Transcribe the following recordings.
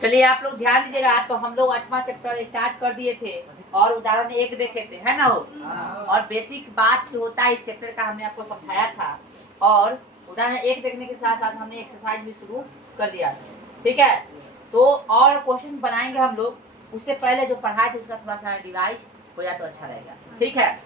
चलिए आप लोग ध्यान दीजिएगा। तो हम लोग 8वां चैप्टर स्टार्ट कर दिए थे और उदाहरण 1 देखे थे, है ना वो। और बेसिक बात जो होता है इस चैप्टर का हमने आपको समझाया था और उदाहरण 1 देखने के साथ साथ हमने एक्सरसाइज भी शुरू कर दिया, ठीक है। तो और क्वेश्चन बनाएंगे हम लोग, उससे पहले जो पढ़ाए थे उसका थोड़ा सा रिवाइज हो जाए तो अच्छा रहेगा, ठीक है।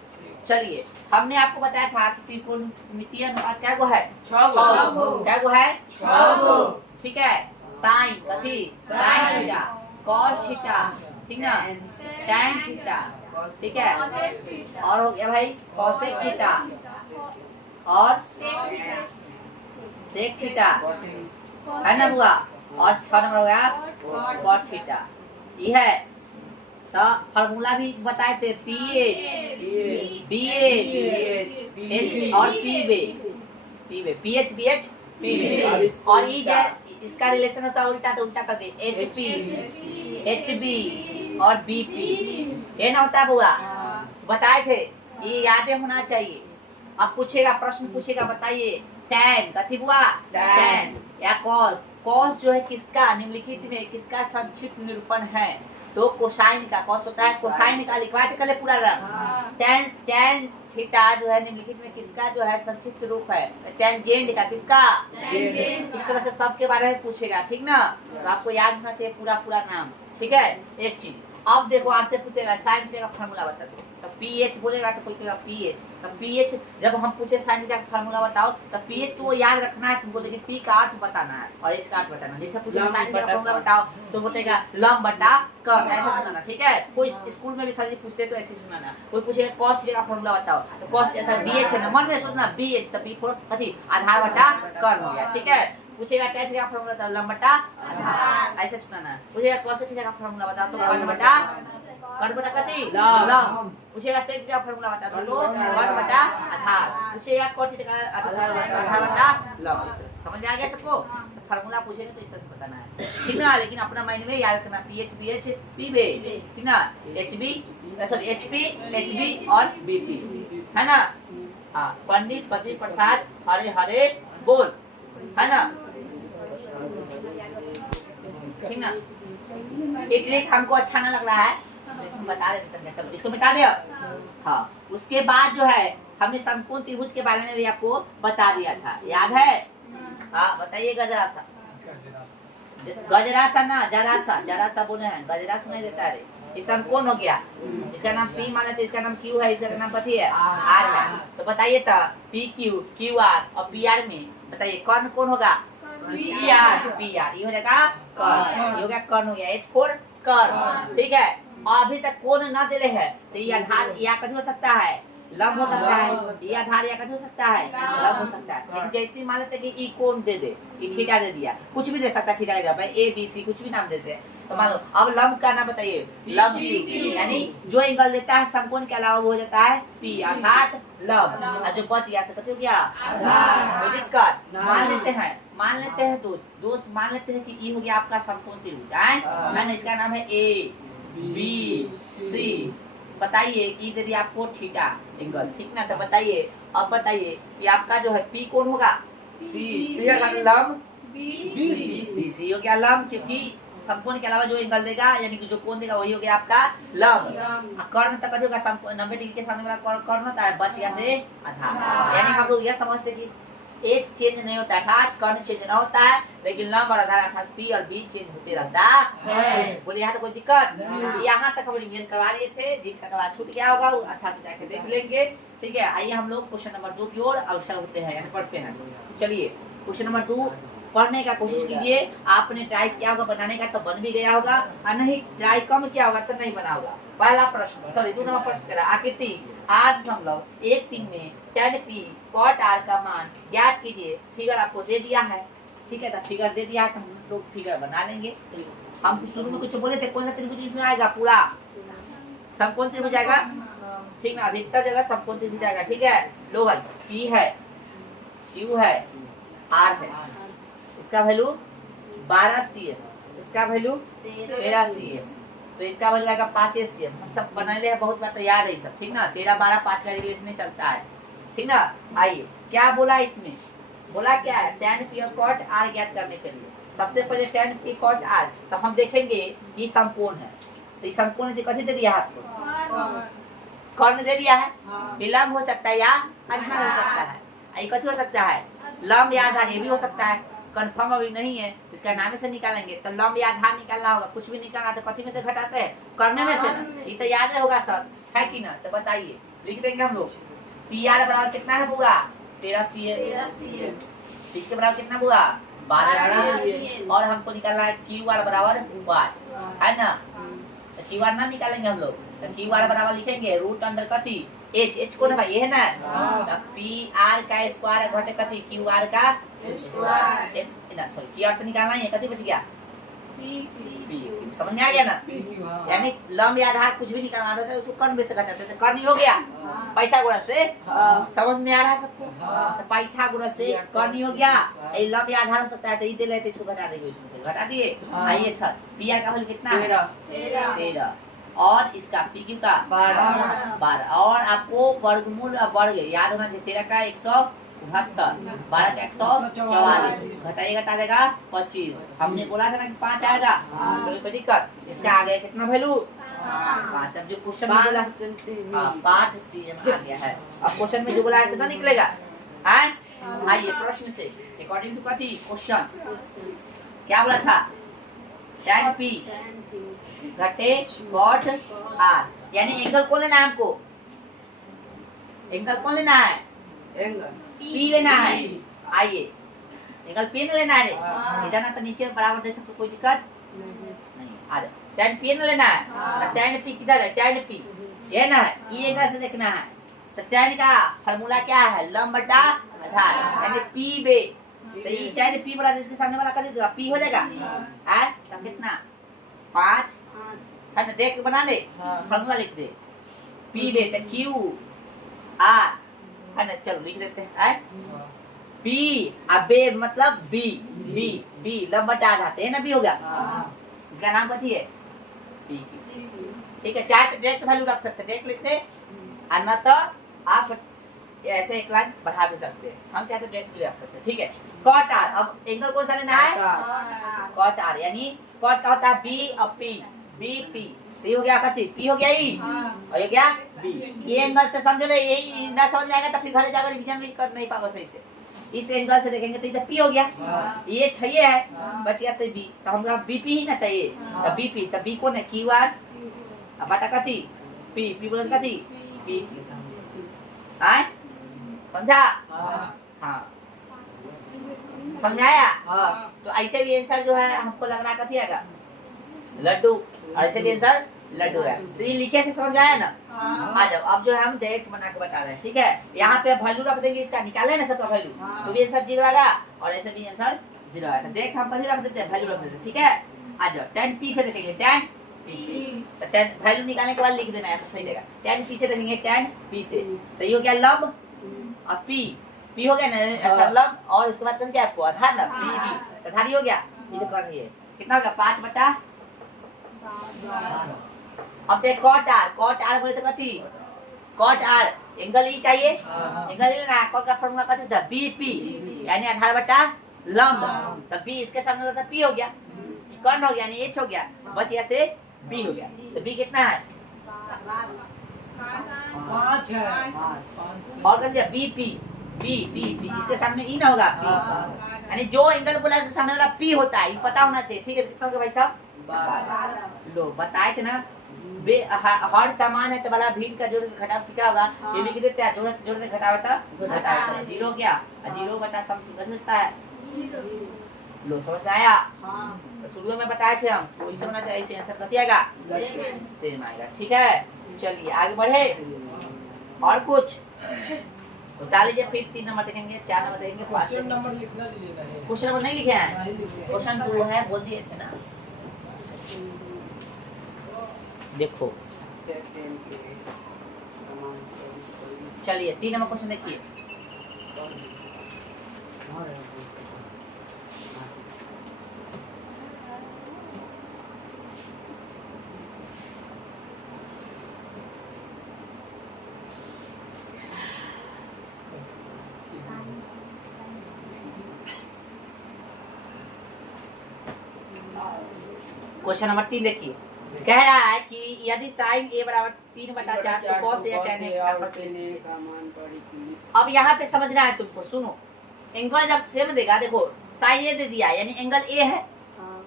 चलिए हमने आपको बताया था कि त्रिकोणमितीय अनुपात क्या गो है, 6 गो। क्या गो है, 6 गो, ठीक है। साइन कथी, साइन थीटा, कॉस थीटा, ठीक ना, टैन थीटा, ठीक है। और हो गया भाई कॉसेक थीटा और सेक थीटा, है ना बुआ। और 6 नंबर हो गया कॉट थीटा। ये है तो फार्मूला भी बताए थे, पीएच, बीएच और पीबे, पीएच बीएच पीबे। और ये इसका रिलेशन होता है उल्टा, तो उल्टा कर दे, एचपी, एचबी और बीपी, ये ना होता है बुआ, बताए थे, ये यादें होना चाहिए। अब पूछेगा, प्रश्न पूछेगा, बताइए टैन कथी बुआ, टैन या कॉस। कॉस जो है किसका, निम्नलिखित में किसका संक्षिप्त निरूपण है, तो कोसाइन का। कॉस होता है कोसाइन का, लिखवाए थे कल पूरा रंग। टैन थीटा जो है निम्नलिखित में किसका जो है संक्षिप्त रूप है, टेंजेंट का, किसका, इस तरह से सबके बारे में पूछेगा, ठीक ना। तो आपको याद होना चाहिए पूरा नाम, ठीक है। एक चीज अब देखो, आपसे पूछेगा साइन थीटा का फार्मूला बता दो, तो पीएच बोलेगा तो कोई कहेगा पीएच, तो पीएच जब हम पूछे साइन थीटा का फार्मूला बताओ, तो पीएच तो याद रखना है तुमको, लेकिन पी का अर्थ बताना है और एच का अर्थ बताना। जैसे पूछे साइन थीटा का फार्मूला बताओ तो बोलेगा लंब बटा कर्ण, ऐसा सुनाना, ठीक है। कोई स्कूल में भी सर जी पूछते तो ऐसे सुनाना। कोई पूछेगा कॉस थीटा का फार्मूला बताओ, तो कॉस थीटा बीएच है ना, मन में सोचना बीएच, तो बी फोर कथी, आधार बटा कर्ण हो गया, ठीक है। पूछेगा टैन थीटा का फार्मूला बताओ, लंब बटा आधार, ऐसे सुनाना। पूछेगा कॉस थीटा का फार्मूला बताओ, तो कर्ण बटा कथी, लंब। पूछेगा सेक थीटा का फार्मूला बता दो, तो कर्ण बटा आधार। पूछेगा कॉट थीटा का आधार बटा लंब। समझ में आ गया सबको। फार्मूला पूछेंगे तो इस तरह से बताना है, ठीक ना। लेकिन अपना माइंड में याद रखना, पीएच बीएच पीबे, ठीक ना, एचबी सॉरी एचपी एचबी और बीपी, है ना। हाँ, पंडित पति प्रसाद हरे हरे बोल, है ना, ठीक ना। एक ट्रिक हमको अच्छा ना लग रहा है, बता रहे, चलो इसको मिटा दे। हाँ, उसके बाद जो है हमने समकोण त्रिभुज के बारे में भी आपको बता दिया था, याद है। हाँ बताइए, गजरासा, गजरासा ना जरासा, जरासा बोले हैं, गजरा सुनाई देता है। ये समकोण हो गया, इसका नाम पी मान लेते, इसका नाम क्यू है, इसका नाम कथी है, आर है। तो बताइए तो पी क्यू, क्यू आर और पी आर में बताइए कौन कौन होगा, पी आर, ये हो जाएगा कर्ण, ये हो गया कर्ण, हो गया एच फोर कर्ण, ठीक है। अभी तक कोण न दिले है, तो ये आधार या कभी हो सकता है, लंब हो सकता है, ये आधार या कभी हो सकता है, लंब हो सकता है। लेकिन जैसे मान लेते कि ई कोण दे दे, ई थीटा दे दिया, कुछ भी दे सकता है, थीटा दे दिया भाई, ए बी सी कुछ भी नाम देते हैं। तो मान लो अब लंब का नाम बताइए, लंब यानी जो एंगल देता है समकोण के अलावा वो हो जाता है पी, अर्थात लंब। और जो बच गया सकते हो क्या, आधार। कोई दिक्कत, मान लेते हैं दोस्त मान लेते हैं कि ई हो गया आपका समकोण त्रिभुज, है ना। इसका नाम है ए बी सी। बताइए ई दे दिया आपको थीटा एंगल, ठीक ना। तो बताइए, अब बताइए कि आपका जो है पी कौन होगा, पी का लंब बी सी हो गया लंब, क्योंकि समकोण के अलावा जो एंगल देगा यानी कि जो कोण देगा वही हो गया आपका लंब। कर्ण तक होगा, 90 डिग्री के सामने वाला कर्ण होता है, बच गया से आधार। यानी हम लोग यह समझते कि एच चेंज नहीं होता है, अर्थात कर्ण चेंज नहीं होता है, लेकिन लंब और आधार अर्थात पी और बी चेंज होते रहता है। बोले यहाँ तो कोई दिक्कत, यहाँ तक हम रिवीजन करवा लिए थे, जिनका क्लास छूट गया होगा वो अच्छा से जाके देख लेंगे, ठीक है। आइए हम लोग क्वेश्चन नंबर 2 की ओर अग्रसर होते हैं, यानी पढ़ते हैं। चलिए क्वेश्चन नंबर 2 पढ़ने का कोशिश कीजिए। आपने ट्राई किया होगा बनाने का तो बन भी गया होगा, और नहीं ट्राई कम किया होगा तो नहीं बना होगा। पहला प्रश्न, सॉरी 2 नंबर प्रश्न करा, आकृति 8.13 में tan p cot r का मान ज्ञात कीजिए। फिगर आपको दे दिया है, ठीक है। तो फिगर दे दिया है तो हम लोग फिगर बना लेंगे। हम शुरू में कुछ बोले थे, कौन सा त्रिभुज इसमें आएगा, पूरा समकोण त्रिभुज आएगा, ठीक ना। अधिकतर जगह समकोण त्रिभुज आएगा, ठीक है। लो भाई, p है, q है, r है, इसका वैल्यू 12 cm, इसका वैल्यू 13 cm, तो इसका वैल्यू आएगा 5 cm। हम सब बना ले बहुत बार तैयार है सब, ठीक ना। 13 12 5 का रिलेशन में चलता है, ठीक ना। आइए क्या बोला इसमें, बोला क्या है, tan p और cot r ज्ञात करने के लिए। सबसे पहले tan p cot r, तो हम देखेंगे कि समकोण है, तो ये समकोण कथी दे दिया है आपको, कर्ण दे दिया है, विलंब हो सकता है या आधार हो सकता है, ये कथी हो सकता है, लंब या आधार, ये भी हो सकता है, कंफर्म अभी नहीं है, इसका नाम से निकालेंगे, तो लंब या आधार निकालना होगा, कुछ भी निकालना तो कथी में से घटाते हैं, कर्ण में से ना, ये तो याद होगा सर, है कि ना, तो बताइए, लिख देंगे हम लोग, पी आर बराबर कितना है बुआ, 13 cm, पी के बराबर कितना बुआ, 12 cm, और हमको निकालना है क्यू आर बराबर वाई, है ना, तो क्यू आर ना निकालेंगे हम लोग, तो क्यू आर बराबर लिखेंगे रूट अंडर कथी, एच को ना भाई, ये है ना, तो पी आर का स्क्वायर घटे कथी, क्यू आर का स्क्वायर, ना सॉरी क्यू आर तो निकालना है, कथी बच गया, पी, समझ में आ गया ना, यानी लंब या आधार कुछ भी निकालना था उसको कर्ण में से घटाते थे, कर्ण ही हो गया, पाइथागोरस से, समझ में आ रहा है सबको, तो पाइथागोरस से कर्ण ही हो गया, ये लंब या आधार हो सकता है, तो ये लेते इसको घटा देंगे, इसमें से घटा दिए, आइए सर, पी आर का वैल्यू कितना है, 13, और इसका पी क्यू का 12, और आपको वर्गमूल वर्ग याद होना चाहिए, 13 का 172, 12 का 144, घटाइएगा तो आ जाएगा 25, हमने बोला था ना कि 5 आएगा, कोई दिक्कत, इसका आ गया कितना वैल्यू 5, अब जो क्वेश्चन में बोला 5 cm आ गया है, अब क्वेश्चन में जो बोला है ऐसे ना निकलेगा, आइए प्रश्न से अकॉर्डिंग टू कथी क्वेश्चन क्या बोला था, tan p घटे cot r, यानी एंगल कौन लेना है हमको, एंगल कौन लेना है, p लेना है, आइए एंगल p लेना है, इधर ना तो नीचे बराबर दे सकते, कोई दिक्कत नहीं, आ जाए, tan p लेना है, तो tan p किधर है, tan p ये ना है, ये एंगल से देखना है, तो tan का फार्मूला क्या है, लंब बटा आधार, यानी p बे, तो ये tan p बड़ा इसके सामने वाला कर देगा, p हो जाएगा, है तो कितना 5, है ना, देख बना दे, फार्मूला लिख दे, p बे तो q r, है ना, चलो लिख देते हैं, p अबे मतलब b, b लंब बटा आधार, है ना, b हो गया, इसका नाम कथी है, p, ठीक है, चाहे तो डायरेक्ट वैल्यू रख सकते, डायरेक्ट लिखते, और न तो आप ऐसे एक लाइन बढ़ा भी सकते हैं, हम चाहे तो डायरेक्ट रख सकते हैं, ठीक है, cot r, अब एंगल कौन सा लेना है, cot r, यानी cot का होता है b और p, bp, तो हो गया कथी, p हो गया ई, और ये क्या b, ये एंगल से समझो ना, यही ना समझ में आएगा तो फिर घर जाकर रिवीजन भी कर नहीं पाओगे सही से, इस एंगल से देखेंगे तो इधर p हो गया, ये चाहिए है, बच गया से b, तो हमको bp ही ना चाहिए, तो bp, तो b कौन है, q r, अब बटा कथी p बोल कथी p, हां समझा, हां समझ आया, तो ऐसे भी आंसर जो है हमको लग रहा कथी आएगा, लड्डू, ऐसे भी आंसर लड्डू है, तो ये लिखे थे समझ आया ना, आ जाओ, अब जो है हम डायरेक्ट बना के बता रहे हैं, ठीक है, यहाँ पे वैल्यू रख देंगे, इसका निकाले ना सबका वैल्यू, तो भी आंसर 0 आएगा, और ऐसे भी आंसर 0 आएगा, डायरेक्ट हम कथी रख देते हैं, वैल्यू रख देते हैं, ठीक है, आ जाओ, tan p से देखेंगे, tan p से, तो tan वैल्यू निकालने के बाद लिख देना, ऐसा सही रहेगा, tan p से देखेंगे, tan p से, तो ये हो गया लंब, और p हो गया ना लंब, और उसके बाद क्या आपको आधार ना, p b आधार हो गया, ये तो कर रही है, कितना हो गया 5 बटा, अब चाहे cot r बोले तो कथी, cot r एंगल ई चाहिए, एंगल ई ना, cot का फार्मूला कथी था, bp, यानी आधार बटा लंब, तो b इसके सामने होता p हो गया, कर्ण हो गया, यानी h हो गया, बच गया से b हो गया, तो b कितना है 5 है, और कर दिया bp, b इसके सामने ई ना होगा p, यानी जो एंगल बोला इसके सामने वाला p होता है, ये पता होना चाहिए, ठीक है, कितना हो गया भाई साहब, लो बताए थे ना, हर सामान है तो वाला भीड़ का जोड़ से घटाव सीखा होगा, ये लिख देते हैं, जोड़ से घटावता 0 क्या, 0 बटा समथिंग कर सकता है, लो समझ में आया, तो शुरू में बताए थे हम, तो इसे होना चाहिए, इसे आंसर कथी आएगा, सेम आएगा, ठीक है, चलिए आगे बढ़े, और कुछ बता लीजिए, फिर 3 नंबर देखेंगे, 4 नंबर देखेंगे, 5 नंबर लिखना दीजिएगा, क्वेश्चन नंबर नहीं लिखे हैं, क्वेश्चन 2 है, बोल दिए थे ना, देखो चलिए 3 नंबर क्वेश्चन देखिए, क्वेश्चन नंबर 3 देखिए, कह रहा है कि यदि साइन a बराबर 3/4 तो cos a tan a का मान परिकलित। अब यहाँ पे समझना है तुमको, सुनो, एंगल जब सेम देगा, देखो साइन a दे दिया यानी एंगल a है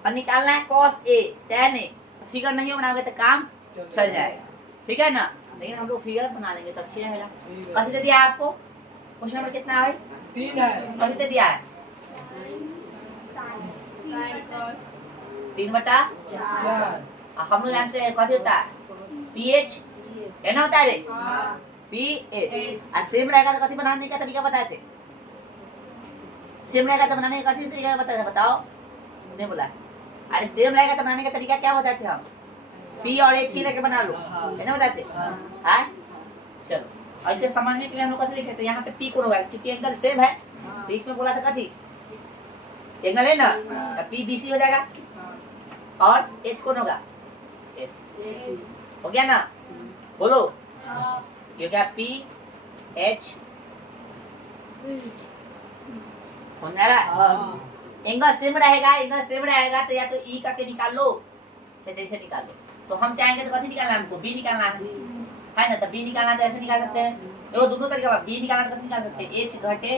और निकालना है cos a tan a, figure नहीं बनाओगे तो काम चल जाएगा, ठीक है ना, लेकिन हम लोग फिगर बना लेंगे तो अच्छी रहेगा। कैसे दे दिया आपको, क्वेश्चन नंबर कितना है भाई? 3 है। कैसे दे दिया है? 3/4। हम लोग जानते हैं कथी होता है, ph है ना, होता है रे ph। और सेम रहेगा तो कथी बनाने का तरीका बताए थे, सेम रहेगा तो बनाने का कथी तरीका बताए थे, बताओ, नहीं बोला। अरे सेम रहेगा तो बनाने का तरीका क्या बताए थे हम, p और h ही लेके बना लो, है ना, बताए थे। हां चलो, ऐसे समझने के लिए हम लोग कथी लिख सकते हैं, यहाँ पे p कौन होगा, क्योंकि एंगल सेम है तो इसमें बोला था कथी, एंगल है ना, तो p bc हो जाएगा और h कौन होगा, s हो गया ना, बोलो, ये हो गया p h, समझ आ रहा है? एंगल सेम रहेगा, एंगल सेम रहेगा तो या तो e करके निकाल लो, जैसे निकाल लो, तो हम चाहेंगे तो कथी निकालना है, हमको b निकालना है ना, तो b निकालना है तो ऐसे निकाल सकते हैं, देखो दोनों तरीका है, b निकालना तो कथी निकाल सकते हैं, h घटे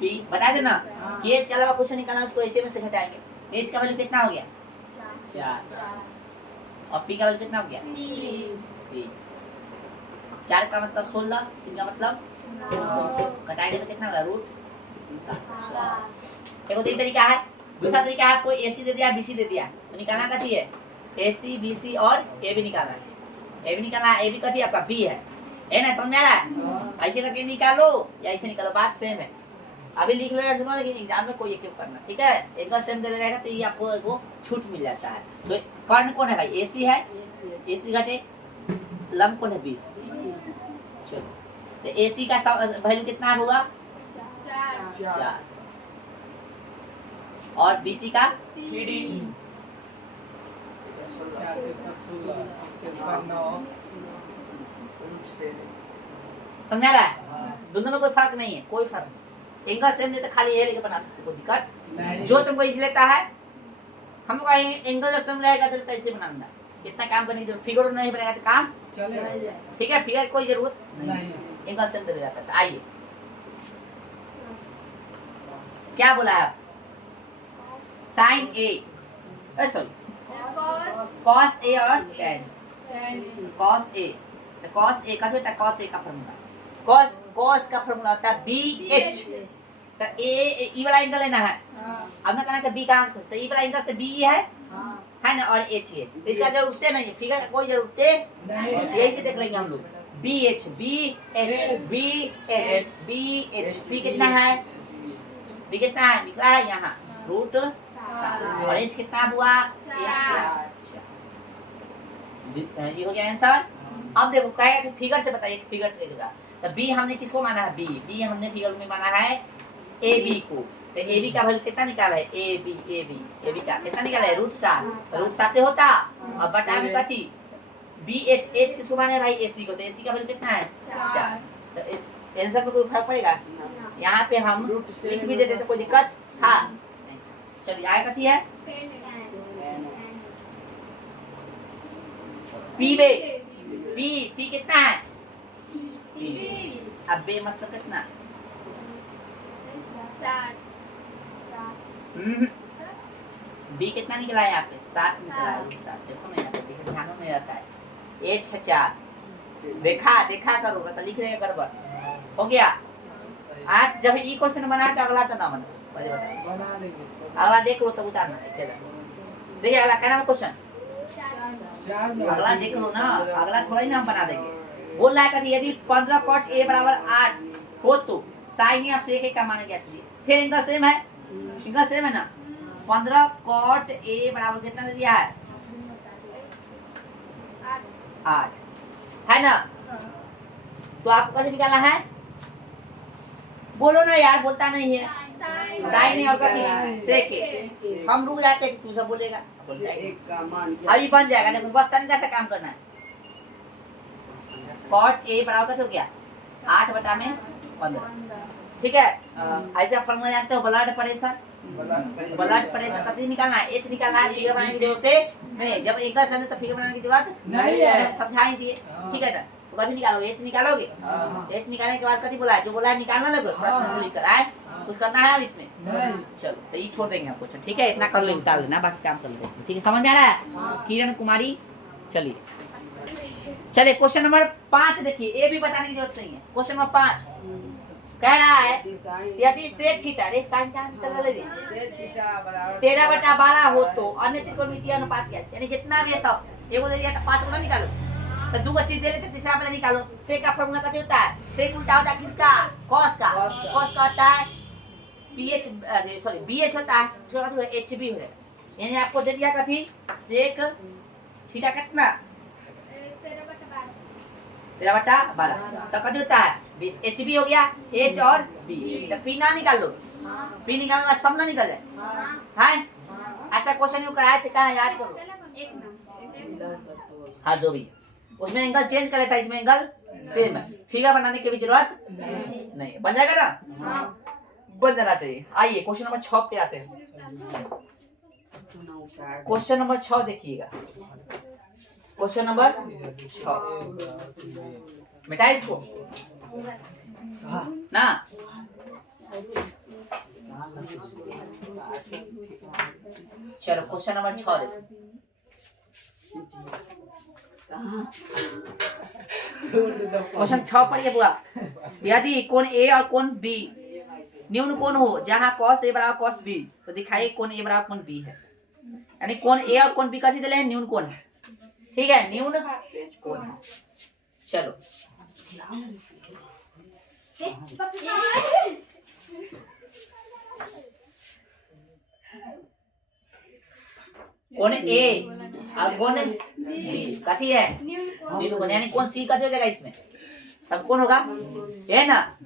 p, बता देना कि h के अलावा कुछ निकालना उसको h में से घटाएंगे, h का वैल्यू कितना हो गया 4 और p का वैल्यू कितना हो गया 3, 4 का मतलब 16, 3 का मतलब घटाएंगे तो कितना होगा रूट 7। देखो ये तरीका है। दूसरा तरीका है, आपको AC दे दिया BC दे दिया तो निकालना कथी है, AC BC और AB निकालना है, AB निकालना है, AB कथी आपका B है ना, समझ में आ रहा है? ऐसे करके निकालो या ऐसे निकालो, बात सेम है। अभी लिख लेना दोनों, लेकिन एग्जाम में कोई एक करना, ठीक है, एक बार सेम दे रहेगा तो ये आपको वो छूट मिल जाता है। तो कर्ण कौन है भाई, AC है, AC घटे लंब कौन है 20, चलो तो AC का वैल्यू कितना होगा 4 और BC का 3 समझा रहा है? दोनों में कोई फर्क नहीं है, कोई फर्क नहीं, एंगल सेम नहीं तो खाली ये लेके बना सकते, कोई दिक्कत नहीं। जो तुमको इजी लेता है, हम लोग एंगल जब सेम रहेगा तो कैसे बनाना, इतना काम करने की जरूरत, फिगर नहीं बनेगा तो काम चलेगा, ठीक है, फिगर कोई जरूरत नहीं, एंगल सेम दे जाता है। आइए क्या बोला है आपसे, sine a sorry cos a और tan cos a, तो cos a का होता है, cos a का फार्मूला, cos का फार्मूला होता है bh, तो a e वाला एंगल लेना है, अब ना कहना कि b कहां से पूछते, e वाला एंगल से b है ना, और h है, तो इसका जरूरत नहीं है, फिगर का कोई जरूरत नहीं, यही से देख लेंगे हम लोग, bh b कितना है, b कितना है, निकला है यहाँ रूट 7 और h कितना हुआ 4, ये हो गया आंसर। अब देखो कहेगा कि फिगर से बताइए, फिगर से होगा, तो b हमने किसको माना है, b हमने फिगर में माना है ab को, तो ab का वैल्यू कितना निकाला है, ab का कितना निकाला है रूट 7 होता, और बटा में कथी bh, h किसको माने भाई ac को, तो ac का वैल्यू कितना है 4, तो आंसर में कोई फर्क पड़ेगा, यहाँ पे हम लिख भी देते तो कोई दिक्कत था। चलिए आया कथी है p कितना है, अब बे मतलब कितना 4, b कितना निकला है यहाँ पे 7 निकला है, रूट 7, देखो ना यहाँ पे ध्यान में रहता है, h है 4, देखा करो तो लिख रहे गड़बड़ हो गया। आज जब ई क्वेश्चन बनाए तो अगला तो ना बना, पहले बता लेंगे, अगला देख लो तब उतारना है, देखिए अगला क्या नाम क्वेश्चन, अगला देख लो ना, अगला थोड़ा ही नाम बना देंगे। बोल रहा है कि यदि 15 cot a बराबर 8 हो तो साइन या सेक a का मान क्या चाहिए, फिर इनका सेम है, इनका सेम है ना, 15 cot a बराबर कितना दे दिया है 8 है ना, तो आपको कैसे निकालना है, बोलो ना यार, बोलता नहीं है, साइन है और कथी सेक a, हम रुक जाते हैं, तू सब बोलेगा, अभी बन जाएगा, देखो बस तनिक से काम करना है, cot a बराबर कैसे हो गया 8/15, ठीक है, ऐसा फॉर्मूला जानते हो, ब्लड प्रेशर ब्लड प्रेशर कभी निकालना है, एच निकालना है, फिगर बनाने की जरूरत नहीं। जब एंगल सम है तो फिगर बनाने की जरूरत नहीं है। समझाई दिए, ठीक है ना। तो कभी निकालो, एच निकालोगे, एच निकालने के बाद कभी बोला है, जो बोला है निकालना लगो प्रश्न से लिखकर आए, कुछ करना है अब इसमें। चलो तो ये छोड़ देंगे आपको, ठीक है, इतना कर लो, निकाल लेना, बाकी काम कर लो, ठीक है, समझ आ रहा है। किरण कुमारी, चलिए चलिए क्वेश्चन नंबर 5 देखिए, ये भी बताने की जरूरत नहीं है। क्वेश्चन नंबर 5 कह रहा है यदि सेक थीटा रे साइन चल ले 13/12 हो तो अन्य त्रिकोणमितीय अनुपात क्या है, यानी जितना भी है सब एगो दे दिया तो 5 गुना निकालो, तो दो चीज दे लेते, तीसरा वाला निकालो। सेक का फार्मूला क्या होता है, सेक उल्टा होता है किसका, cos का, cos का होता है ph, सॉरी bh होता है, उसका मतलब hb हो जाएगा, यानी आपको दे दिया कथी, सेक थीटा कितना 13/12, तो कथी होता है बीच एच बी हो गया, एच और बी, तो पी ना निकाल लो, पी निकालूंगा सब ना निकल जाए है। ऐसा क्वेश्चन यू कराए थे, कहाँ याद करो, हाँ जो भी, उसमें एंगल चेंज कर लेता है, इसमें एंगल सेम है, फिगर बनाने की भी जरूरत नहीं, बन जाएगा ना, बन जाना चाहिए। आइए क्वेश्चन नंबर 6 पे आते हैं। क्वेश्चन नंबर 6 देखिएगा, क्वेश्चन नंबर 6 मिटा इसको ना, चलो क्वेश्चन नंबर 6 देखो। क्वेश्चन 6 पढ़िए बुआ, यदि कोण ए और कोण बी न्यून कोण हो जहां cos a बराबर cos b, तो दिखाइए कोण a बराबर कोण b है, यानी कोण a और कोण b का दिले हैं न्यून कोण है, ठीक है, न्यून कोण है। चलो कोण ए और कोण बी कथी है, न्यून कोण, यानी कोण सी कथी हो जाएगा, इसमें समकोण होगा, है ना।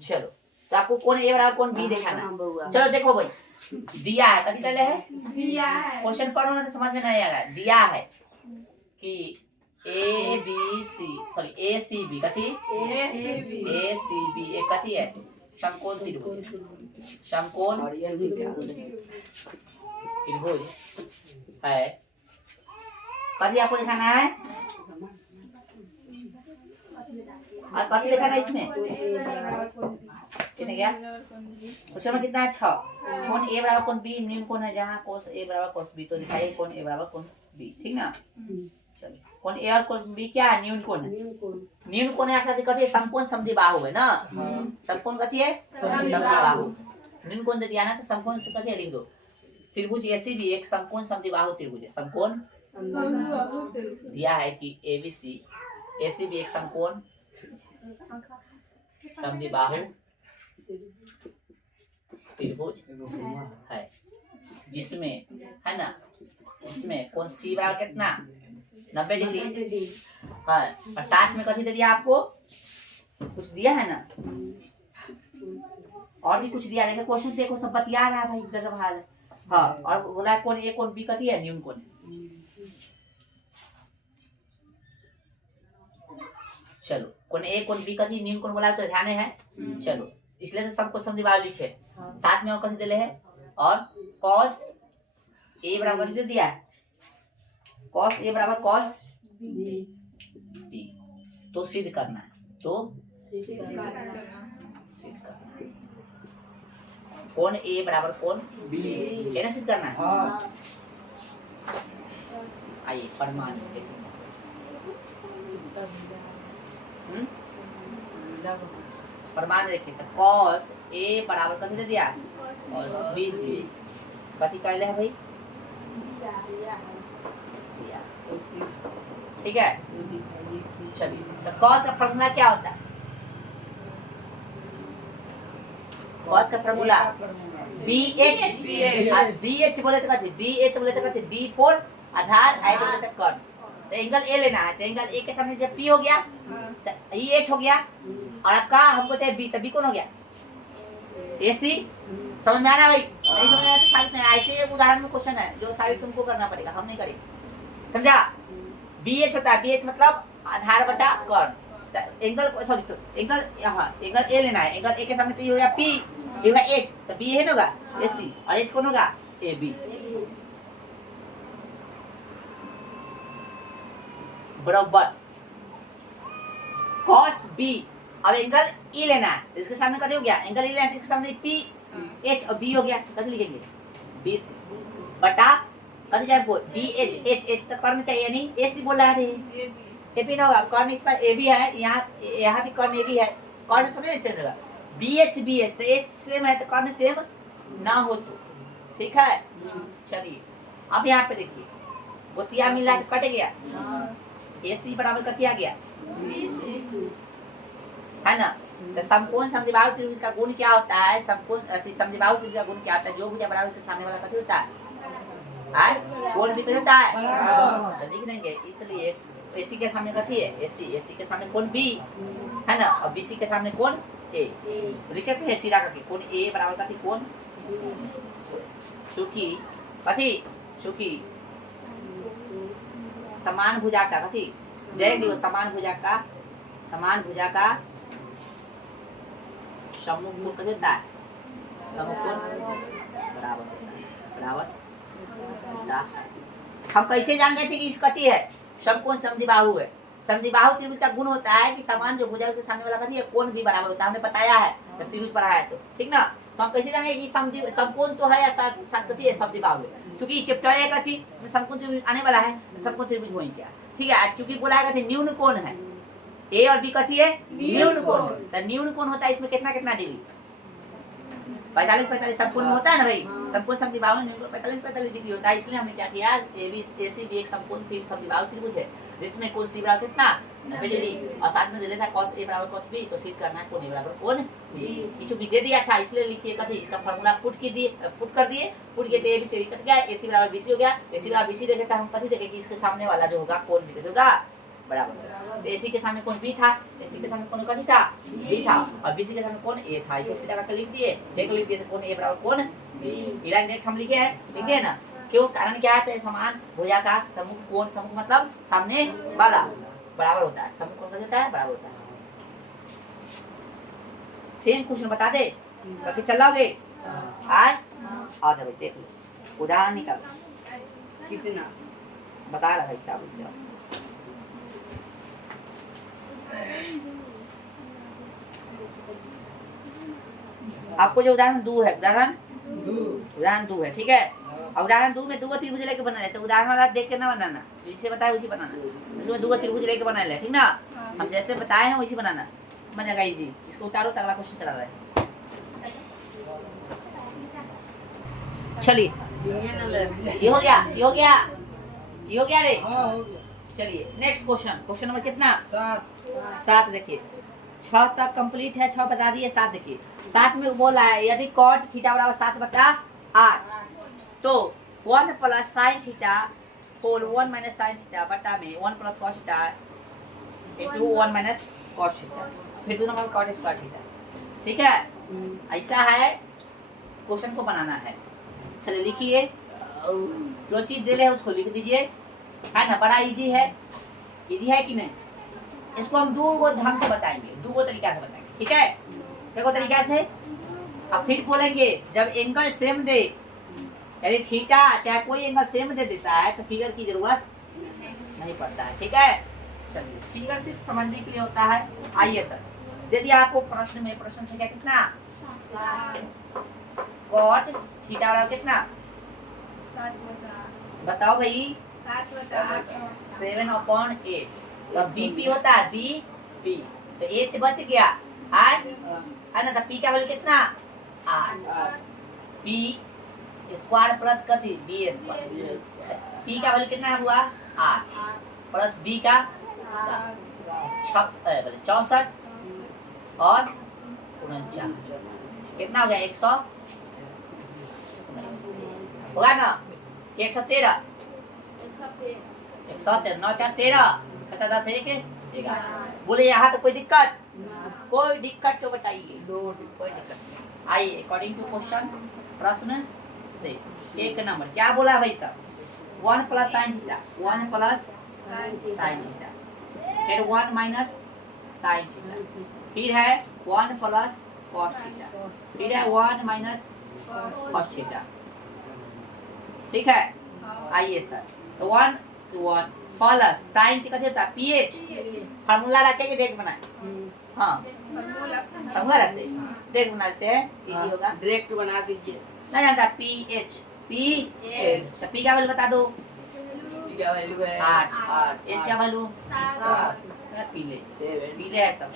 चलो तो आपको कोण ए बराबर कोण बी दिखाना, चलो देखो भाई, दिया है, कथी डाले है, दिया है, क्वेश्चन पढ़ो ना तो समझ में नहीं आएगा। दिया है कि A B C, sorry A C B, कथी ए सी बी, एक कथी है समकोण त्रिभुज, समकोण त्रिभुज है, कथी आपको दिखाना है, और कथी दिखाना है इसमें, कितने गया क्वेश्चन में कितना है 6, कोण ए बराबर कोण बी न्यून कोण है जहां cos a बराबर cos b, तो दिखाइए कोण ए बराबर कोण b, ठीक ना। चलिए कोण ए और कोण बी क्या है, न्यून कोण है, न्यून कोण है अर्थात कथी है, समकोण समद्विबाहु है ना, समकोण कथी है समद्विबाहु, न्यून कोण दे दिया ना, तो समकोण से कथी है लिख दो, त्रिभुज एसीबी एक समकोण समद्विबाहु त्रिभुज है, समकोण दिया है कि एबीसी एसीबी एक समकोण समद्विबाहु त्रिभुज है, जिसमें है ना, इसमें कोण सी बराबर कितना 90 डिग्री है, और साथ में कथी दे दिया आपको, कुछ दिया है ना, और भी कुछ दिया, देखो क्वेश्चन देखो सब बतिया रहा है भाई, गजब हाल है, हाँ, और बोला कोण ए कोण बी कथी है, न्यून कोण है। चलो कोण ए कोण बी कथी न्यून कोण बोला तो ध्यान है, चलो इसलिए तो सबको समद्विबाहु लिखे, साथ में और कथी दिले है, और cos a बराबर दे दिया है, cos a बराबर cos b, तो सिद्ध करना है, तो सिद्ध करना है कोण a बराबर कोण b, है ना, सिद्ध करना है। आइए प्रमाण प्रमाण देखिए, तो cos a बराबर कथी दे दिया, cos b दी, कथी कहले है भाई, ठीक है। चलिए तो cos का फार्मूला क्या होता है, cos का फार्मूला bh, bh बोले तो कथी, bh बोले तो कथी, b फोर आधार, h बोले तो कर्ण, तो एंगल ए लेना है, तो एंगल ए के सामने जब p हो गया तो ये h हो गया, और आपका हमको चाहिए b, तो b कौन हो गया, AC, समझ में आ रहा है भाई, नहीं समझ में आया तो साबित नहीं, ऐसे एक उदाहरण में क्वेश्चन है जो साबित तुमको करना पड़ेगा, हम नहीं करेंगे, समझा। BH होता है, BH मतलब आधार बटा कर्ण, तो एंगल सॉरी एंगल, हाँ एंगल ए लेना है, एंगल ए के सामने तो ये हो गया p, ये होगा एच, तो बी है ना होगा एस सी, और एच कौन होगा ए बी। बराबर cos बी, अब एंगल ई लेना है, इसके सामने कभी हो गया एंगल ई लेना है, इसके सामने पी एच और बी हो गया, कभी लिखेंगे बी सी बटा कभी जाए बोल बी एच, एच एच तक कर्ण चाहिए नहीं, ए सी बोल रहा है ए बी ना होगा, कर्ण इस पर ए बी है, यहाँ भी कर्ण ए बी है, कर्ण थोड़े ना चल रहा, बी एच तो एच सेम है तो कर्ण सेम ना हो तो ठीक है। चलिए अब यहाँ पे देखिए गोतिया मिला तो कट गया, ए सी बराबर कतिया गया है ना। तो समकोण समद्विबाहु त्रिभुज का गुण क्या होता है, समकोण समद्विबाहु त्रिभुज का गुण क्या होता है, जो भुजा बराबर के सामने वाला कथी होता है कोण भी कथी होता है तो लिख देंगे, इसलिए एसी के सामने कथी है एसी, एसी के सामने कोण बी है ना, और बीसी के सामने कोण ए, तो लिख सकते हैं सीधा करके कोण ए बराबर कथी कोण चूंकि कथी चूंकि समान भुजा का कथी डायरेक्टली समान भुजा का सम्मुख कोण कथी होता है सम्मुख कोण बराबर होता है। हम कैसे जान गए थे कि इस कथी है समकोण समद्विबाहु है, समद्विबाहु त्रिभुज का गुण होता है कि समान जो भुजा उसके सामने वाला कथी है कोण भी बराबर होता है, हमने बताया है जब त्रिभुज पढ़ा है तो ठीक ना। तो हम कैसे जानेंगे कि समकोण तो है या साथ कथी है समद्विबाहु है, क्योंकि चैप्टर है कथी इसमें समकोण त्रिभुज आने वाला है, समकोण त्रिभुज होई क्या ठीक है, क्योंकि बोला है कथी न्यून कोण है, ए और बी कथी है न्यून कोण, तो न्यून कोण होता है इसमें कितना कितना डिग्री 45 समकोण होता है ना भाई, समकोण समद्विबाहु में 45 डिग्री होता है, इसलिए हमने क्या किया ए बी ए सी भी एक समकोण समद्विबाहु त्रिभुज है जिसमें कोण सी बराबर कितना 90 डिग्री और साथ में दे देता है cos a बराबर cos b, तो सिद्ध करना है कोण a बराबर कोण b, इसे भी दे दिया था इसलिए लिखिए कथी इसका फार्मूला पुट कर दिए पुट किए तो ए बी से कट गया, ए सी बराबर बी सी हो गया, ए सी बराबर बी सी देखे तो हम कथी देखे कि इसके सामने वाला जो होगा कोण b होगा बराबर, तो एसी के सामने कोण बी था, एसी के सामने कोण कथी था बी था और बीसी के सामने कोण ए था, इसको सीधा करके लिख दिए तो कोण ए बराबर कोण बी, डायरेक्ट हम लिखे हैं ना, क्यों कारण क्या है समान भुजा का सम्मुख कोण, सम्मुख मतलब सामने वाला बराबर होता है, सम्मुख कोण होता है बराबर होता है। सेम क्वेश्चन बता दे करके चलाओगे आज आ जाओ देख लो उदाहरण निकाल कितना बता रहा है साहब आपको जो उदाहरण दो है उदाहरण दो है ठीक है, और उदाहरण दो में दो त्रिभुज लेके बनाना है, तो उदाहरण वाला देख के ना बनाना, जो इसे बताया उसी बनाना, इसमें दो त्रिभुज लेके बनाना है ठीक ना, हम जैसे बताए हैं वैसे बनाना बन जाएगा इजी। इसको उतारो तो अगला क्वेश्चन करा रहा है। चलिए ये हो गया रे, चलिए नेक्स्ट क्वेश्चन नंबर कितना 7 देखिए 6 तक कंप्लीट है, 6 बता दिए 7 देखिए 7 में बोला है यदि cot थीटा बराबर 7/8 तो 1 plus sine theta whole 1 minus sine theta बटा में 1 plus cos theta into 1 minus cos theta फिर 2 नंबर cot स्क्वायर थीटा ठीक है, ऐसा है क्वेश्चन को बनाना है। चलिए लिखिए जो चीज दे रहे हैं उसको लिख दीजिए है ना, बड़ा इजी है कि नहीं, इसको हम दो ढंग से बताएंगे, दो तरीका से बताएंगे ठीक है, देखो तरीका से। अब फिर बोलेंगे जब एंगल सेम दे यानी थीटा चाहे कोई एंगल सेम दे देता है तो फिगर की जरूरत नहीं पड़ता है ठीक है। चलिए फिगर सिर्फ समझने के लिए होता है। आइए सर दे दिया आपको प्रश्न में, प्रश्न संख्या कितना cot थीटा बराबर कितना बताओ भाई 7/8, तो बीपी होता है बी तो एच बच गया 8 है ना, तो पी का वैल्यू कितना 8 बी स्क्वायर प्लस कथी बी स्क्वायर, पी का वैल्यू कितना हुआ 8 प्लस बी का 64 और 49 कितना हो गया 100 होगा ना 113 113 9 4 13 7 10 1 11 बोले यहाँ तो कोई दिक्कत तो बताइए कोई दिक्कत नहीं। आइए अकॉर्डिंग टू क्वेश्चन प्रश्न से 1 नंबर क्या बोला भाई साहब 1 plus sine theta 1 plus sine theta फिर 1 माइनस साइन थीटा फिर है 1 प्लस cos थीटा, फिर है 1 माइनस cos थीटा, ठीक है। आइए सर, तो 1 प्लस साइन थीटा होता है ph, फार्मूला रखे के डेट बनाए, हाँ फार्मूला रखते डेट बना लेते हैं, इजी होगा। डायरेक्ट बना दीजिए। ना जानता ph, p तो p का वैल्यू बता दो, क्या वैल्यू है? 8, 8 h का वैल्यू 7 पीले 7 पीले है सब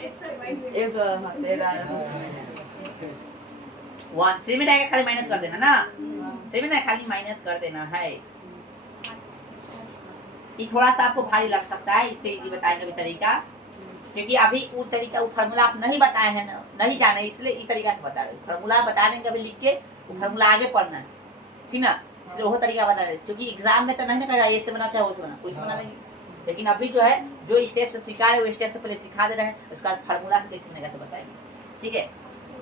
1 से में आएगा, खाली माइनस कर देना ना, से में खाली माइनस कर देना है। ये थोड़ा सा आपको भारी लग सकता है, इससे इजी बताएंगे अभी तरीका, क्योंकि अभी वो तरीका, वो फार्मूला आप नहीं बताए हैं ना, नहीं जाने, इसलिए इस तरीका से बता रहे। फार्मूला बता देंगे अभी लिख के, वो फार्मूला आगे पढ़ना है, ठीक ना, इसलिए वो तरीका बता रहे, क्योंकि एग्जाम में तो नहीं ना कहेगा ये से बना चाहे वो से बना, कुछ बना देंगे, लेकिन अभी जो है जो स्टेप से सिखा रहे वो स्टेप से पहले सिखा दे रहे हैं, उसका फार्मूला से कैसे बनेगा से बताएंगे, ठीक है।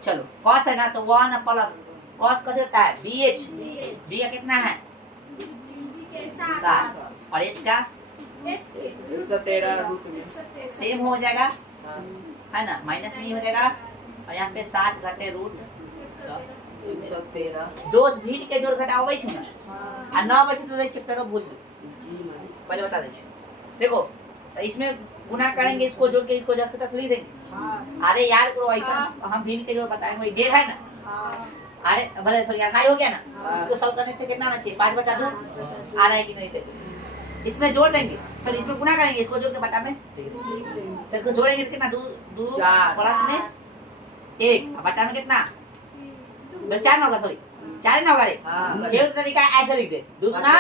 चलो cos है ना, तो 1 प्लस cos का होता है bh, b का कितना है 7, और h का 113 रूट में सेम हो जाएगा, है ना, माइनस भी हो जाएगा, और यहाँ पे 7 घटे रूट 113 दोस्त भीड़ के जोड़ घटाओ छी ना, आ 9 बजे तो चैप्टर भूल जी मैम। पहले बता दे। देखो तो इसमें गुना करेंगे, इसको जोड़ के इसको 10 के 10 लिख देंगे। अरे यार करो ऐसा, हम भीड़ के जोड़ बताएंगे, डेढ़ है ना, अरे भले सॉरी यार हो गया ना, इसको सॉल्व करने से कितना आना चाहिए 5/2 आ रहा है कि नहीं देखो, इसमें जोड़ देंगे, सॉरी इसमें गुना करेंगे, इसको जोड़ के बटा में, तो इसको जोड़ेंगे तो कितना 2 प्लस में 1 बटा में कितना 4 ना होगा, सॉरी 4 ना होगा रे, ये तो तरीका ऐसे लिख दे 2 गुना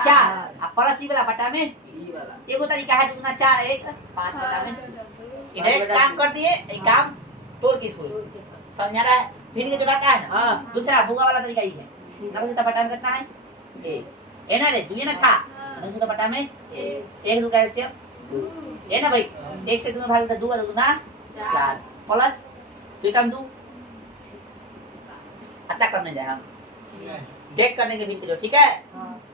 4, अब प्लस ही वाला बटा में, ई वाला एक तरीका है 2 गुना 4 1 5 बटा में, इधर काम कर दिए, एक काम तोड़ के इसको समझ रहा है, फिर ये जोड़ा क्या है ना, दूसरा भूगा वाला तरीका ही है, ना तो बटा में कितना है 1 ए ना रे, 2 ना था, ना तो बटा में 1 2 कैसे ए ना भाई, 1 से 2 में भाग तो 2 2 ना 4 प्लस 2 कम 2 अता करने जाए हम डेक करने के भी, ठीक है।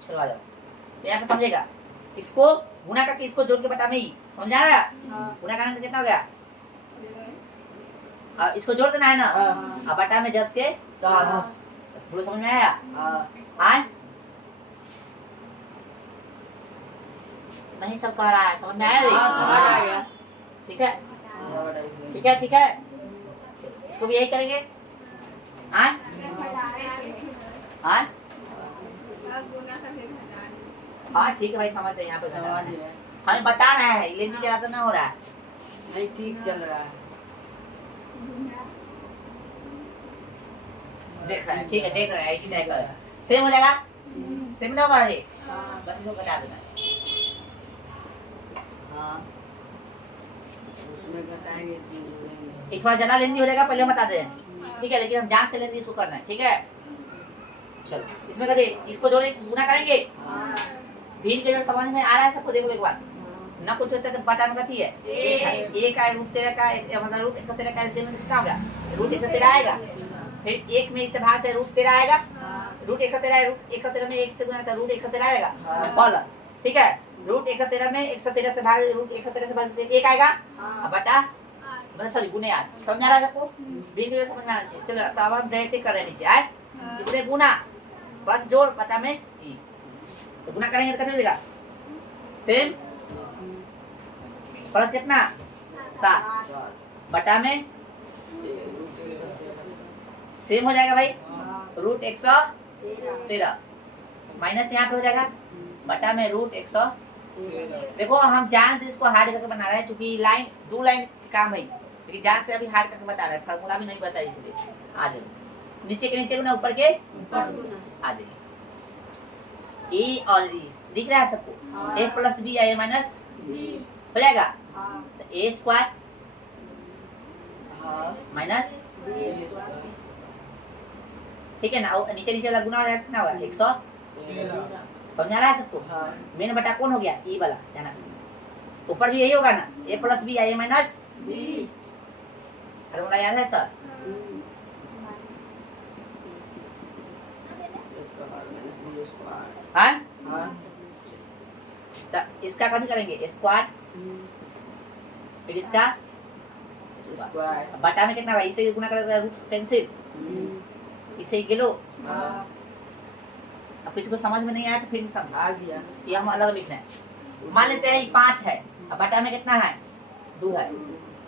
चलो आ जाओ, तो यहाँ पे समझेगा, इसको गुना करके इसको जोड़ के बटा में ही, समझ आ रहा है, गुना करने से कितना हो गया, अब इसको जोड़ देना है ना, अब बटा में 10 के 10 पूरा समझ में आया, आए नहीं सब कह रहा है, समझ में आया रे, समझ आ गया, ठीक है ठीक है ठीक है, इसको भी यही करेंगे, आए आए हाँ ठीक है भाई, समझ रहे यहाँ पे हमें बता रहा है, लेने के तो ना हो रहा है, नहीं ठीक चल रहा है, देख रहा है, ठीक है देख रहा है, ऐसी टाइप का सेम हो जाएगा, सेम ना होगा रे, बस इसको बता देना, हाँ उसमें घटाएंगे, इसमें जोड़ेंगे, एक थोड़ा ज्यादा लेंदी हो जाएगा, पहले हम बता दे, ठीक है, लेकिन हम जान से लेंदी इसको करना है, ठीक है। चलो इसमें कहते इसको जोड़े गुना करेंगे, भीड़ के जोड़ समझ में आ रहा है सबको, देखो एक बार ना कुछ होता है तो बटा में कथी है एक है, रूट 13 का मतलब रूट 113 का एलसीएम कितना होगा, रूट 113 आएगा, फिर एक में इससे भागते रूट 13 आएगा, रूट 113 रूट 113 में 1 से गुना करता रूट 113 आएगा प्लस, ठीक है, रूट 113 में 113 से भाग रूट 113 से भाग 1 आएगा, अब बटा मतलब सॉरी गुने यार, समझ आ रहा है सबको, भीड़ के जोड़ समझ में आना चाहिए। चलो तो अब हम डायरेक्ट कर रहे हैं नीचे आए, इसमें गुना प्लस जोड़ बटा में ई, तो गुना करेंगे तो कितना मिलेगा सेम प्लस कितना 7 बटा में सेम हो जाएगा भाई, रूट 113 माइनस यहाँ पे हो जाएगा बटा में रूट 100। देखो हम जान से इसको हार्ड करके बना रहे हैं, क्योंकि लाइन 2 लाइन काम है, लेकिन जान से अभी हार्ड करके बता रहे हैं, फार्मूला भी नहीं पता इसलिए। आ जाओ नीचे के नीचे गुना ऊपर के आ जाइए, ए और बी दिख रहा है सबको, ए प्लस बी या ए माइनस बी हो जाएगा, तो ए स्क्वायर माइनस ठीक है ना, और नीचे नीचे वाला गुना हो जाएगा कितना होगा 100, समझ आ रहा है सबको, मेन बटा कौन हो गया ई वाला, जाना ऊपर भी यही होगा ना, ए प्लस बी या ए माइनस बी, फार्मूला याद है सर, हाँ तो इसका कथी करेंगे स्क्वायर, फिर इसका स्क्वायर। अब बटा में कितना होगा, इसे गुना करेगा रूट कैंसिल, इसे किलो। अब किसी को समझ में नहीं आया तो फिर से समझ, आ गया। ये हम अलग लिखना है। मान लेते हैं ये 5 है, अब बटा में कितना है 2 है,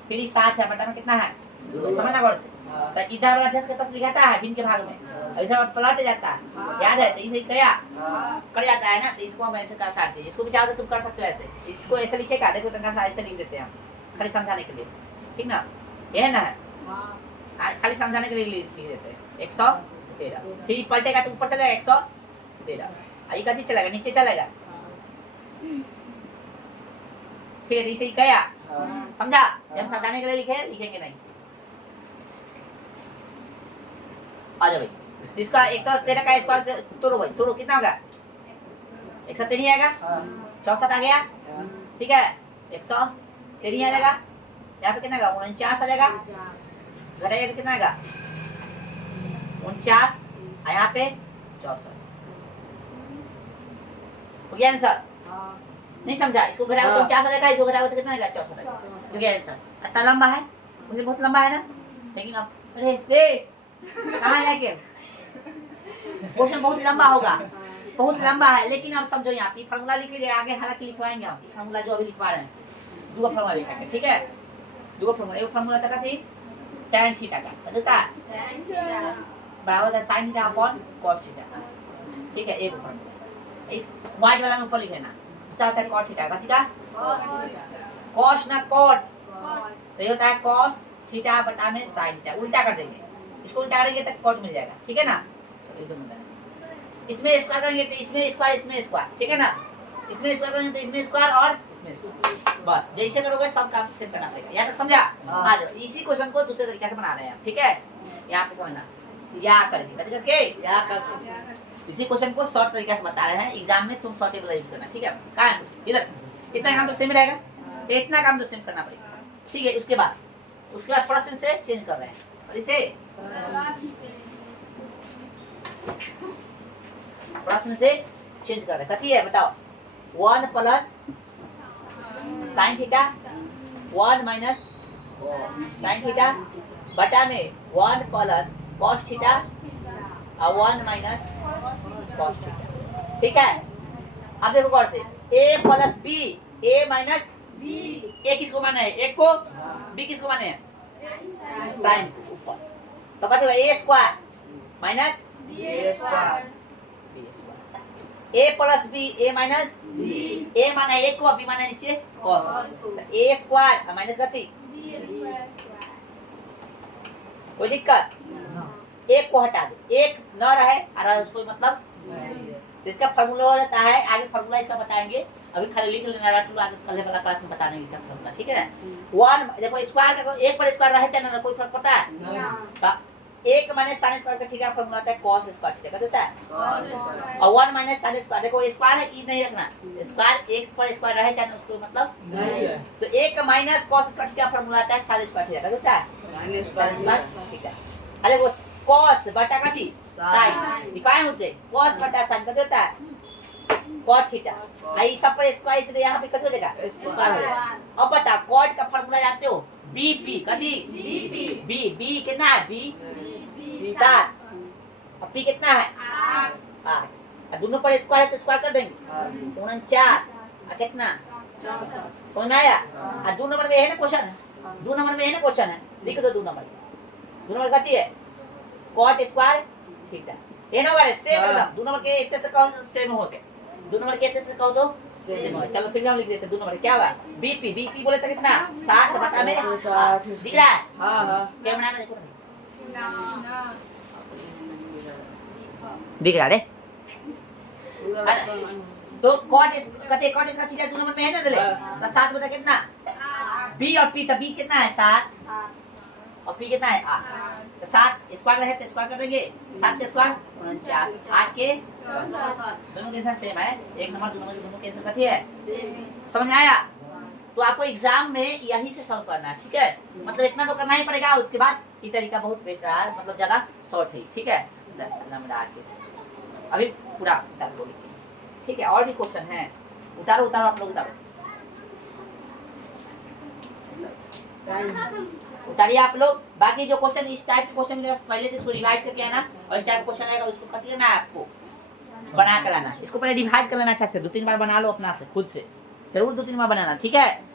फिर ये 7 है, बटा में कितना है 2 है। समझना गौर से। हाँ। तो इधर वाला 10 का 10 लिखाता है भिन्न के भाग में, और इधर पलट जाता है, याद है, तो इसे गया कर जाता है ना, तो इसको हम ऐसे कर सकते हैं। इसको भी चाहो तो तुम कर सकते हो ऐसे, इसको ऐसे लिखेगा, देखो तंगा सा ऐसे लिख देते हैं हम खाली समझाने के लिए, ठीक ना, ये है ना, खाली समझाने के लिए लिख देते हैं 113, फिर पलटेगा तो ऊपर चला जाएगा 113, आई कथी चलेगा नीचे चलेगा, ठीक है, इसे ही गया, समझा। जब हम समझाने के लिए लिखेंगे नहीं। आ जाओ भाई, तो इसका 113 का स्क्वायर तोड़ो भाई, तोड़ो, कितना होगा 113 ही आएगा, 64 आ गया, ठीक है, 113 ही आ जाएगा, यहाँ पे कितना आएगा 49 आ जाएगा, घटाइए तो कितना आएगा 49, और यहाँ पे 64, हो गया आंसर। नहीं समझा, इसको घटाओ तो 49 आ जाएगा, इसको घटाओ तो कितना आएगा 64 आएगा, हो गया आंसर। इतना लंबा है, मुझे बहुत लंबा है ना, लेकिन अब अरे कहाँ जाके क्वेश्चन बहुत लंबा होगा, बहुत लंबा है, लेकिन आप समझो यहाँ पे फार्मूला लिख लीजिए, आगे हालांकि लिखवाएंगे हम फार्मूला जो अभी लिखवा रहे हैं, दूसरा फार्मूला लिखेंगे, ठीक है, दूसरा फार्मूला, एक फार्मूला तक थी tan थीटा का, पता है बराबर है sin theta upon cos theta, ठीक है, एक फार्मूला, एक वाइट वाला में ऊपर लिख लेना, दूसरा होता है cos थीटा, कथी का cos ना cot, तो ये होता है cos थीटा बटा में sin थीटा, उल्टा कर देंगे, इसको उल्टा करेंगे तो cot मिल जाएगा, ठीक है ना, इसमें स्क्वायर करेंगे तो इसमें स्क्वायर, इसमें स्क्वायर, ठीक है ना, इसमें स्क्वायर करेंगे तो इसमें स्क्वायर और इसमें स्क्वायर, बस जैसे करोगे सब काम सेम करना पड़ेगा, यहाँ तक समझा। आ जाओ, इसी क्वेश्चन को दूसरे तरीके से बना रहे हैं, ठीक है, यहाँ पे समझना, या करके इसी क्वेश्चन को शॉर्ट तरीके से बता रहे हैं, एग्जाम में तुम शॉर्ट टेबल यूज करना, ठीक है, कहां इधर इतना काम तो सेम रहेगा, इतना काम तो सेम करना पड़ेगा, ठीक है। उसके बाद प्रश्न से चेंज कर रहे हैं, और इसे प्रश्न से चेंज कर रहे हैं, कथी है बताओ, 1 plus sin theta 1 minus sin theta बटा में 1 प्लस cos थीटा और 1 माइनस cos थीटा, ठीक है। अब देखो गौर से, a plus b, a minus b, a किसको माने है, एक को, b किसको माने है sin ऊपर, तो बचेगा a स्क्वायर माइनस ये square a plus b, a minus b, a माना है एक को, b माना है नीचे cos, a स्क्वायर माइनस कथी, कोई दिक्कत, एक को हटा दो, एक न रहे और उसको मतलब तो इसका फार्मूला हो जाता है, आगे फार्मूला इसका बताएंगे, अभी खाली लिख लेना, रट लो, आगे कल वाला क्लास में बता देंगे इसका फार्मूला, ठीक है। 1 देखो स्क्वायर का एक पर स्क्वायर रहे चाहे ना, कोई फर्क पड़ता है, एक माइनस sin स्क्वायर का थीटा फॉर्मूला होता है cos स्क्वायर थीटा का देता है, और 1 माइनस sin स्क्वायर, देखो स्क्वायर है, ई नहीं रखना, स्क्वायर एक पर स्क्वायर रहे चाहे उसको मतलब नहीं है, तो एक minus cos square theta formula आता है sin स्क्वायर थीटा का देता है, sin स्क्वायर थीटा, अरे वो cos बटा का थी sin, दिखाए होते cos बटा sin का देता है cot थीटा, आई सब पर स्क्वायर इसलिए यहाँ पे कितना हो जाएगा स्क्वायर हो जाएगा। अब बता cot का फॉर्मूला जानते हो, bp कथी b कितना है b 7, अब p कितना है 8, दोनों पर स्क्वायर है तो स्क्वायर कर देंगे 49, कितना समझ में आया। 2 नंबर में है ना क्वेश्चन, 2 नंबर में है ना क्वेश्चन है, लिख दो 2 नंबर कथी है cot स्क्वायर थीटा, ये नंबर है सेम एकदम, 2 नंबर के इतने से कहो सेम हो गए, 2 नंबर के इतने से कहो तो सेम हो, चलो फिर हम लिख देते हैं 2 नंबर क्या होगा bp बोले तो कितना 7 बटा में 8, दिख रहा है, हाँ हाँ कैमरा में देखो दिख रहा है, तो cot इसका थीटा 2 नंबर में है ना, चले 7 बटा कितना b और p, तब b कितना है 7 और p कितना है 8, तो 7 स्क्वायर रहे तो स्क्वायर कर देंगे, 7 के स्क्वायर 49, 8 के दोनों के आंसर सेम है, 1 नंबर 2 नंबर दोनों के आंसर कथी है समझ में आया। तो आपको एग्जाम में यही से सॉल्व करना है, ठीक है, मतलब इतना तो करना ही पड़ेगा, उसके बाद ये तरीका बहुत बेस्ट रहा है, मतलब ज्यादा शॉर्ट है, ठीक है। अभी पूरा उतार लो, ठीक है, और भी क्वेश्चन है, उतारो आप लोग उतारो। उतारिए आप लोग। बाकी जो क्वेश्चन इस टाइप के क्वेश्चन मिलेगा पहले तो इसको रिवाइज करके आना, और इस टाइप क्वेश्चन आएगा उसको कट करना है आपको, बना कर आना। इसको पहले रिवाइज कर लेना अच्छा से, 2-3 बार बना लो अपना से, खुद से जरूर 2-3 बार बनाना, ठीक है।